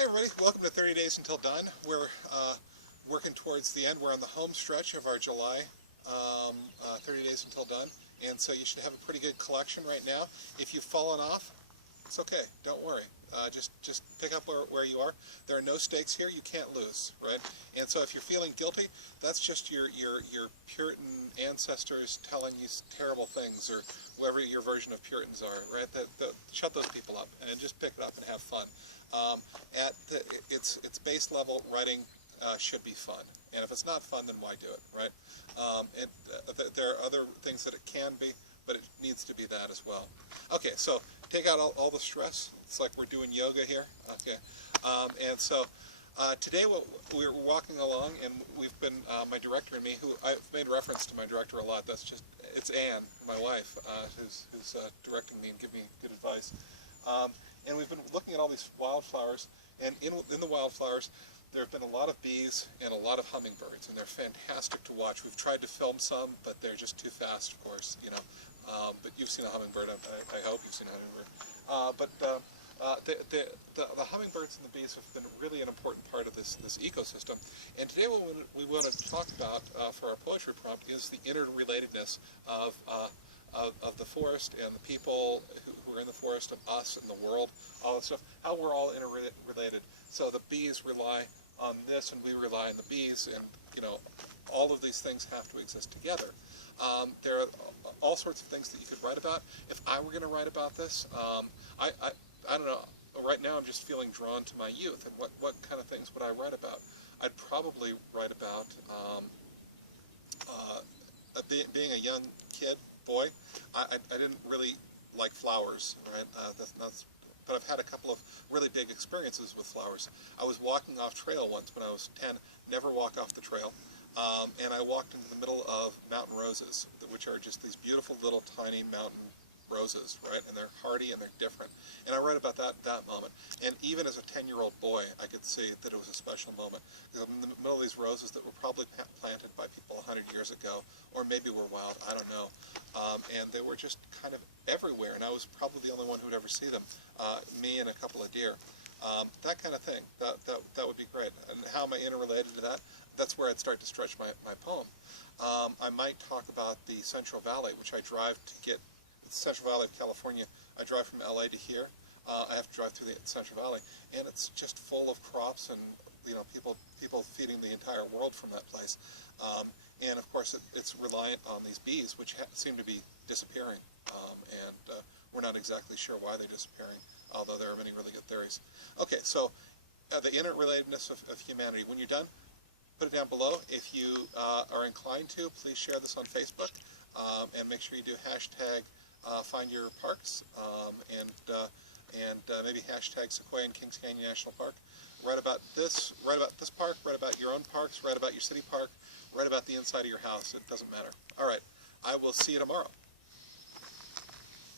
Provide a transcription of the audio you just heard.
Hey everybody, welcome to 30 Days Until Done. We're working towards the end. We're on the home stretch of our July 30 Days Until Done, and so you should have a pretty good collection right now. If you've fallen off, it's okay, don't worry. Just pick up where you are. There are no stakes here, you can't lose, right? And so if you're feeling guilty, that's just your Puritan ancestors telling you terrible things, or whoever your version of Puritans are, right? Shut those people up and just pick it up and have fun. At its base level, writing should be fun, and if it's not fun, then why do it, right? There are other things that it can be, but it needs to be that as well. Okay, so take out all the stress. It's like we're doing yoga here. Okay, and so today we're walking along, and we've been my director and me, who I've made reference to my director a lot. It's Anne, my wife, who's directing me and giving me good advice. And we've been looking at all these wildflowers, and in the wildflowers, there have been a lot of bees and a lot of hummingbirds, and they're fantastic to watch. We've tried to film some, but they're just too fast, of course, you know. But you've seen a hummingbird. I hope you've seen a hummingbird. The hummingbirds and the bees have been really an important part of this ecosystem. And today what we want to talk about for our poetry prompt is the interrelatedness of the forest and the people who are in the forest, and us and the world, all that stuff, how we're all interrelated. So the bees rely on this, and we rely on the bees, and you know, all of these things have to exist together. There are all sorts of things that you could write about. If I were going to write about this, I don't know. Right now I'm just feeling drawn to my youth, and what kind of things would I write about? I'd probably write about being a young kid, boy. I didn't really like flowers, right? But I've had a couple of really big experiences with flowers. I was walking off trail once when I was 10, never walk off the trail, and I walked into the middle of mountain roses, which are just these beautiful little tiny mountain roses, right? And they're hardy and they're different. And I read about that moment. And even as a 10-year-old boy, I could see that it was a special moment. Because I'm in the middle of these roses that were probably planted by people 100 years ago, or maybe were wild, I don't know. And they were just kind of everywhere, and I was probably the only one who'd ever see them, me and a couple of deer. That kind of thing, that would be great. And how am I interrelated to that? That's where I'd start to stretch my poem. I might talk about the Central Valley, which I drive to get. Central Valley of California. I drive from LA to here. I have to drive through the Central Valley, and it's just full of crops and, you know, people feeding the entire world from that place. And of course it's reliant on these bees, which seem to be disappearing, and we're not exactly sure why they're disappearing, although there are many really good theories. Okay, so the interrelatedness of humanity. When you're done, put it down below. If you are inclined to, please share this on Facebook, and make sure you do hashtag Find Your Parks, and maybe hashtag Sequoia and Kings Canyon National Park. Write about this park, write about your own parks, write about your city park, write about the inside of your house. It doesn't matter. All right, I will see you tomorrow.